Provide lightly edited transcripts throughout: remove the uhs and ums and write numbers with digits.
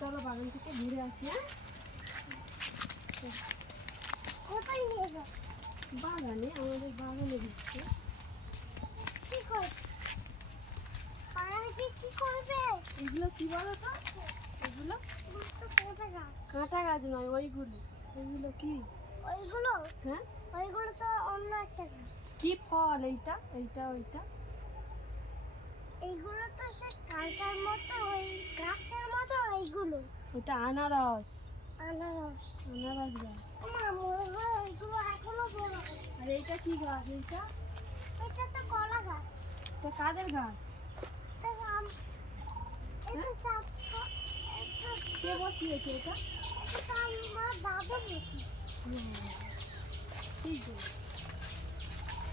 চলো বাগান থেকে ঘুরে আসি। হ্যাঁ, কোথায় নিয়ে যাও? বাগানে, আমাদের বাগানে দিচ্ছে। কি করে? বাগানে কি করবে? এগুলো কি বলো তো? এগুলো এগুলো তো কাঁটা গাছ। কাঁটা গাছ নয়, ওইগুলো। ওইগুলো কি? ওইগুলো হ্যাঁ, ওইগুলো তো অন্য একটা গাছ। কি ফল এইটা? এইটা ওইটা? এইগুলো তো সে কাঁটার মতো, ওই গাছের মতো এইগুলো। ওইটা আনারস। আনারস। আনারস গাছ। আমার মনে হয় ওইগুলো এখনো বড় হবে। আর এইটা কি গাছ? এইটা এটা তো কলা গাছ। এটা কাদের গাছ? এটা এটা চাচ্ছ এটা কে বসিয়েছে এটা? এটা আমার দাদা বসেছে। ঠিক আছে।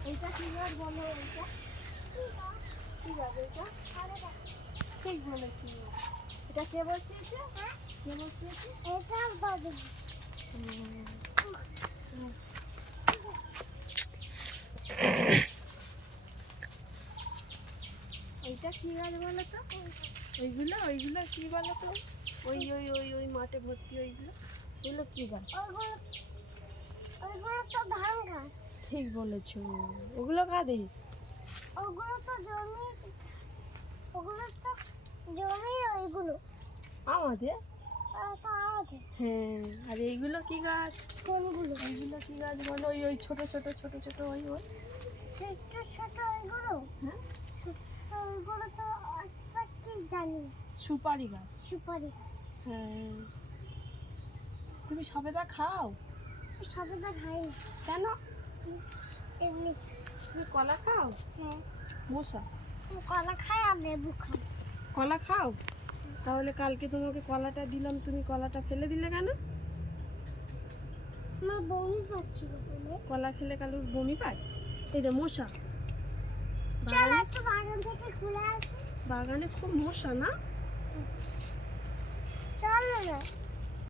এইটা কি গাছ বলো? এইটা কি গাছ? কি গাছ? এইটা আরে গাছ। ঠিক বলেছি। এটা কে বসিয়েছে? হ্যাঁ, কে বসিয়েছে? এটা দাদা। এইটা কি গাছ বলো তো? ওইগুলো ওইগুলো কি বলো তো? ওই ওই ওই ওই মাঠে ভর্তি ওইগুলো, ওইগুলো কি গাছ? ওইগুলো ওইগুলো তো ধান গাছ। ঠিক বলেছো। ওগুলো কাদের? ওগুলো তো জমি, ওগুলো তো জমি। ওইগুলো আমাদের। তো আমাদের। হ্যাঁ, আর এইগুলো কি গাছ? কোনগুলো? এইগুলো কি গাছ বলো? ওই ওই ছোট ছোট ছোট ছোট ওই ওই। ছোট ছোট ওইগুলো। হ্যাঁ, ছোট ওইগুলো তো একটা কি জানি না। সুপারি গাছ। সুপারি গাছ। হ্যাঁ, তুমি সবেদা খাও? সবেদা খাই না। কেন? এমনি। তুমি কলা খাও? হ্যাঁ, মশা কলা খাই আর লেবু খাই। কলা খাও? তাহলে কালকে তোমাকে কলাটা দিলাম, তুমি কলাটা ফেলে দিলে কেন? আমার বমি পাচ্ছিল বলে। কলা খেলে কালুর বমি পায়? এই যে মশা চল বাগানে, একটু বাগান থেকে ঘুরে আসি। বাগানে খুব মশা না? চল না।